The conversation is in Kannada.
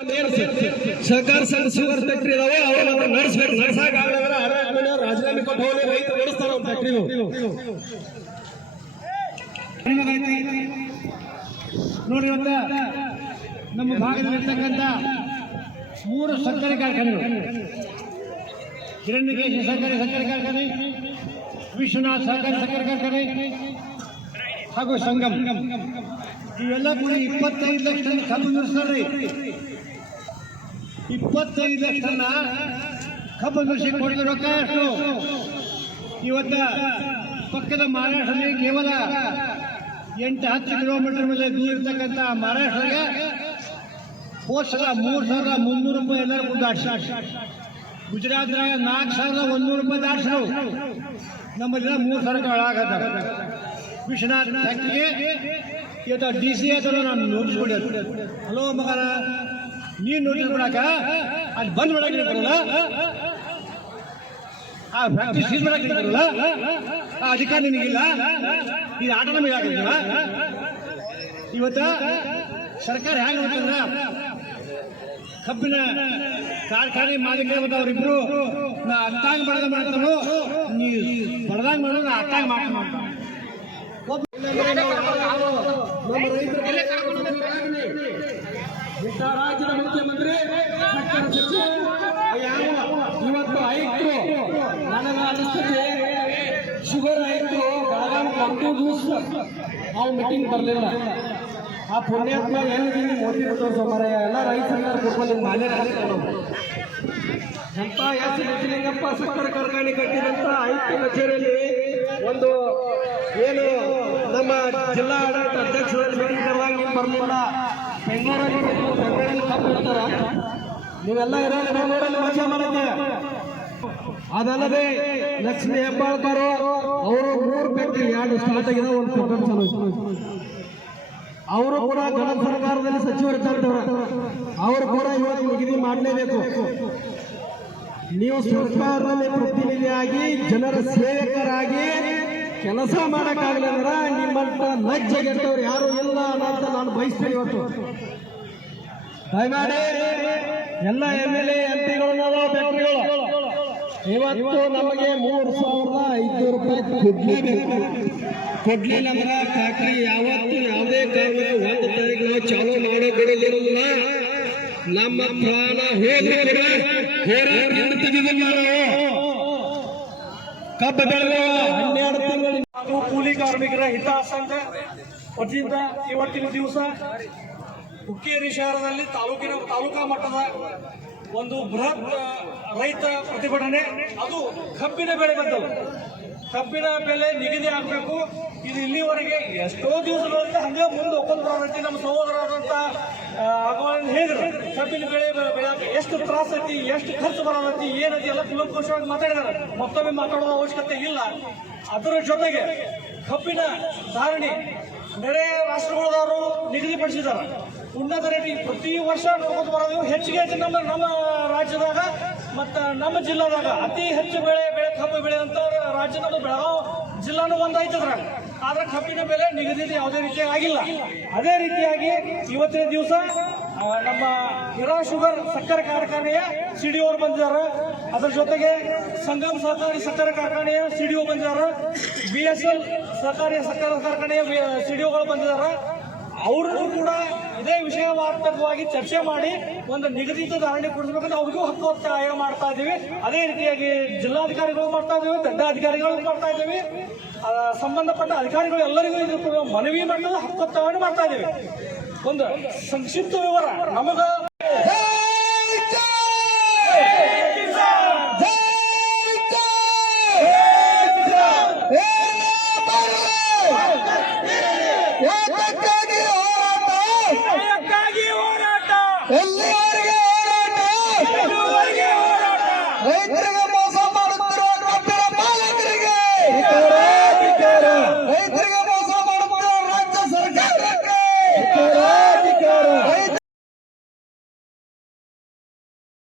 ಸಹಕಾರ ಸಂಘ ಶುಗರ್ ಫ್ಯಾಕ್ಟ್ರಿ ಇದಾವೆ ಅವನ್ನ ನಡೆಸಬೇಕು ನಡೆಸಾಕ ಆಗಲ್ಲ ರಾಜೀನಾಮೆ ಕೊಟ್ಟು ಹೋಗಿ ರೈತ ನಡೆಸ್ತಾರ ಫ್ಯಾಕ್ಟ್ರಿ ನೋಡಿ ಇವತ್ತ ನಮ್ಮ ಭಾಗದಲ್ಲಿರ್ತಕ್ಕಂಥ 3 ಸಕ್ಕರೆ ಕಾರ್ಖಾನೆಗಳು ಹಿರಣ್ಯಕೇಶಿ ಸಕ್ಕರೆ ಕಾರ್ಖಾನೆ, ವಿಶ್ವನಾಥ್ ಸಹಕಾರಿ ಸಕ್ಕರೆ ಕಾರ್ಖಾನೆ ಹಾಗೂ ಸಂಗಮ್ ಇವೆಲ್ಲ ಕೂಡ 25 ಲಕ್ಷ ಟನ್ ಕಬ್ಬು ನುರಿಸ್ತಾರೆ. 25 ಲಕ್ಷ ಟನ್ ಕಬ್ಬು ನುರಿಸಿ ಕೊಡಿದ ರೊಕ್ಕ ಎಷ್ಟು? ಇವತ್ತ ಪಕ್ಕದ ಮಹಾರಾಷ್ಟ್ರದಲ್ಲಿ ಕೇವಲ 8-10 ಕಿಲೋಮೀಟರ್ ಮೇಲೆ ದೂರ ಇರ್ತಕ್ಕಂಥ ಮಹಾರಾಷ್ಟ್ರಗೆ ಹೋದ ಸಲ 3,300 ರೂಪಾಯಿ ಎಲ್ಲರೂ ಕೂಡ ದಾಟ್ಸ, ಗುಜರಾತ್ನಾಗ 4,100 ರೂಪಾಯಿ ದಾಟ್ಸರು. ನಮ್ಮಲ್ಲಿ 3,000 ಹಾಳಾಗತ್ತ. ವಿಶ್ವನಾಥ್ ಫ್ಯಾಕ್ಟ್ರಿಗೆ ಇವತ್ತು DC ಆದರೂ ನಾನು ನೋಟಿಸ್ ಕೊಡೋದು. ಹಲೋ ಮಗನ, ನೀನು ನೋಟಿಸ್ ಕೊಡಾಕ ಅಲ್ಲಿ ಬಂದ್ ಮಾಡಕ್ಕೆ ಬರಲ್ಲ, ಆ ಫ್ಯಾಕ್ಟ್ರಿ ಸೀಸ್ ಮಾಡಕ್ಕೆ ಬರಲ್ಲ, ಆ ಅಧಿಕಾರ ನಿನಗಿಲ್ಲ, ಇದು ಆಟೋನಮಿ ಆಗಿಲ್ಲ. ಇವತ್ತ ಸರ್ಕಾರ ಹೇಗೆ ನೋಡ್ತಂದ್ರ ಕಬ್ಬಿನ ಕಾರ್ಖಾನೆ ಮಾಲೀಕರು ಮತ್ತು ಅವರಿಬ್ರು ನಾ ಅತ್ತಾಗ ಬಡದ ಮಾಡ್ತಾರೋ, ನೀ ಬಡದಾಗ ಮಾಡೋದು ನಾ ಅತ್ತಾಗ ಮಾಡ್ತಾನ. ರಾಜ್ಯದ ಮುಖ್ಯಮಂತ್ರಿ ಇವತ್ತು ಆಯುಕ್ತರು ನನಗ ಅನಿಸ್ತದೆ ಶುಗರ್ ಆಯುಕ್ತರು ಬೆಳಗಾವಿ ಕಂಪ್ನಿ ನಾವು ಮೀಟಿಂಗ್ ಬರಲಿಲ್ಲ. ಆ ಪುಣ್ಯಾತ್ಮ ಏನು ಮೋದಿ ತೋರಿಸೋ ಎಲ್ಲ ರೈತ ಸರ್ಕಾರ ಕೊಡ್ಕೊಂಡು ಮಾನ್ಯ ಎಂತ ಎಸ್ ನಿಜಲಿಂಗಪ್ಪ ಸಕ್ಕರೆ ಕಾರ್ಖಾನೆ ಕಟ್ಟಿದಂತ ಆಯುಕ್ತ ಕಚೇರಿಯಲ್ಲಿ ಒಂದು ಏನು ನಮ್ಮ ಜಿಲ್ಲಾ ಆಡಳಿತ ಅಧ್ಯಕ್ಷರಲ್ಲಿ ಮೀಟಿಂಗ್ ಕರೆದಾಗ ನೀವು ಬರಲಿಲ್ಲ. ಬೆಂಗಳೂರಲ್ಲಿ ಕಬ್ಬು ಇಡ್ತಾರ, ನೀವೆಲ್ಲ ಇರೋಲ್ಲ ಬೆಂಗಳೂರಲ್ಲಿ ಮಜಾ ಮಾಡಿದ್ದೆ. ಅದಲ್ಲದೆ ಲಕ್ಷ್ಮೀ ಹೆಬ್ಬಾಳ್ಕರ್ ಅವರು 3 ಫ್ಯಾಕ್ಟ್ರಿ 2 ಸ್ಟಾರ್ಟ್ ಆಗಿದೆ, ಒಂದು ಕಬ್ಬನ್ ಚಾಲು. ಅವರು ಕೂಡ ಗಣ ಸರ್ಕಾರದಲ್ಲಿ ಸಚಿವರಿದ್ದಾರೆ, ಅವರು ಕೂಡ ಇವತ್ತು ನಿಗದಿ ಮಾಡಲೇಬೇಕು. ನೀವು ಸರ್ಕಾರದಲ್ಲಿ ಪ್ರತಿನಿಧಿಯಾಗಿ ಜನರ ಸೇವಕರಾಗಿ ಕೆಲಸ ಮಾಡಕ್ಕಾಗಲ್ಲ ಅಂದ್ರೆ ನಿಮ್ಮಂತ ಲಜ್ಜೆಗೆಟ್ಟವ್ರು ಯಾರು ಇಲ್ಲ ಅಂತ ನಾನು ಬಯಸ್ತೇನೆ. ಇವತ್ತು ದಯಮಾಡಿ ಎಲ್ಲ MLA MP-ಗಳು ಫ್ಯಾಕ್ಟ್ರಿಗಳು ಇವತ್ತು ನಮಗೆ 3,500 ರೂಪಾಯಿ ಕೊಡ್ಲೇಬೇಕು. ಕೊಡ್ಲಿಲ್ಲ ಅಂದ್ರೆ ಫ್ಯಾಕ್ಟ್ರಿ ಯಾವತ್ತು ಯಾವುದೇ ಕಾರಣಕ್ಕೂ 1 ತಾರೀಕು ನಾವು ಚಾಲೂ ಮಾಡೋ ಬಿಡೋದಿರಲಿಲ್ಲ. ನಮ್ಮ ಪ್ರಾಣ ಹೋದ್ರೆ ಹೋರಾಟ ತೆಗೆದಿಲ್ಲ. ಕಬ್ಬು ಬೆಳೆದ 12 ತಿಂಗಳು ಕೂಲಿ ಕಾರ್ಮಿಕರ ಹಿತಾಸಂಘ ವತಿಯಿಂದ ಇವತ್ತಿನ ದಿವಸ ಹುಕ್ಕೇರಿ ಶಹರದಲ್ಲಿ ತಾಲೂಕಾ ಮಟ್ಟದ ಒಂದು ಬೃಹತ್ ರೈತ ಪ್ರತಿಭಟನೆ. ಅದು ಕಬ್ಬಿನ ಬೆಳೆ ಬದ್ದಲು. ಕಬ್ಬಿನ ಬೆಲೆ ನಿಗದಿ ಆಗಬೇಕು. ಇದು ಇಲ್ಲಿವರೆಗೆ ಎಷ್ಟೋ ದಿವಸಗಳಿಂದ ಹಂಗೆ ಮುಂದೆ ಒಪ್ಪಂದ ಬರತೈತಿ. ನಮ್ಮ ಸಹೋದರರಾದಂಥ ಆಗವಾಗಿ ಹೇಳಿದ್ರು ಕಬ್ಬಿನ ಬೆಳೆ ಬೆಳೆಯಕ್ಕೆ ಎಷ್ಟು ತ್ರಾಸ ಐತಿ, ಎಷ್ಟು ಖರ್ಚು ಬರತೈತಿ, ಏನೈತಿ ಎಲ್ಲ ಕುಲಂಕುಷವಾಗಿ ಮಾತಾಡಿದಾರೆ. ಮತ್ತೊಮ್ಮೆ ಮಾತಾಡೋದ ಅವಶ್ಯಕತೆ ಇಲ್ಲ. ಅದರ ಜೊತೆಗೆ ಕಬ್ಬಿನ ಧಾರಣೆ ಬೇರೆ ರಾಷ್ಟ್ರಗಳದವರು ನಿಗದಿಪಡಿಸಿದ್ದಾರೆ. ಉನ್ನತ ರೇಟಿಗೆ ಪ್ರತಿ ವರ್ಷ ನೋಡ್ಕೊಂಡು ಬರೋದು ಹೆಚ್ಚಿಗೆ ಐತಿ. ನಮ್ಮ ರಾಜ್ಯದಾಗ ಮತ್ತು ನಮ್ಮ ಜಿಲ್ಲಾದಾಗ ಅತಿ ಹೆಚ್ಚು ಕಬ್ಬು ಬೆಳೆದಂಥ ರಾಜ್ಯ ನಮ್ಮ ಬೆಳಗಾವಿ ಜಿಲ್ಲಾನು ಒಂದಾಯ್ತದ್ರಾಗ. ಆದ್ರೆ ಕಬ್ಬಿನ ಬೆಲೆ ನಿಗದಿ ಯಾವುದೇ ರೀತಿಯಾಗಿ ಆಗಿಲ್ಲ. ಅದೇ ರೀತಿಯಾಗಿ ಇವತ್ತಿನ ದಿವಸ ನಮ್ಮ ಹಿರಾ ಶುಗರ್ ಸಕ್ಕರೆ ಕಾರ್ಖಾನೆಯ CDO ಅವರು ಬಂದಿದ್ದಾರೆ. ಅದರ ಜೊತೆಗೆ ಸಂಗಮ್ ಸಹಕಾರಿ ಸಕ್ಕರೆ ಕಾರ್ಖಾನೆಯ CDO ಬಂದಿದ್ದಾರೆ. BSL ಸಹಕಾರಿ ಸಕ್ಕರೆ ಕಾರ್ಖಾನೆಯ CDOಗಳು ಬಂದಿದ್ದಾರೆ. ಅವರನ್ನು ಕೂಡ ಇದೇ ವಿಷಯವಾತ್ಮಕವಾಗಿ ಚರ್ಚೆ ಮಾಡಿ ಒಂದು ನಿಗದಿತ ಧಾರಣೆ ಕೊಡಿಸಬೇಕಂದ್ರೆ ಅವ್ರಿಗೂ ಹಕ್ಕು ಒತ್ತಾಯ ಮಾಡ್ತಾ ಇದ್ದೀವಿ. ಅದೇ ರೀತಿಯಾಗಿ ಜಿಲ್ಲಾಧಿಕಾರಿಗಳು ಮಾಡ್ತಾ ಇದ್ದೀವಿ, ದಂಡಾಧಿಕಾರಿಗಳು ಮಾಡ್ತಾ ಇದ್ದೀವಿ, ಸಂಬಂಧಪಟ್ಟ ಅಧಿಕಾರಿಗಳು ಎಲ್ಲರಿಗೂ ಇದು ಮನವಿ ಮಾಡಲು ಹಕ್ಕು ಒತ್ತಾಯವನ್ನು ಮಾಡ್ತಾ ಇದ್ದೀವಿ. ಒಂದು ಸಂಕ್ಷಿಪ್ತ ವಿವರ ನಮಗ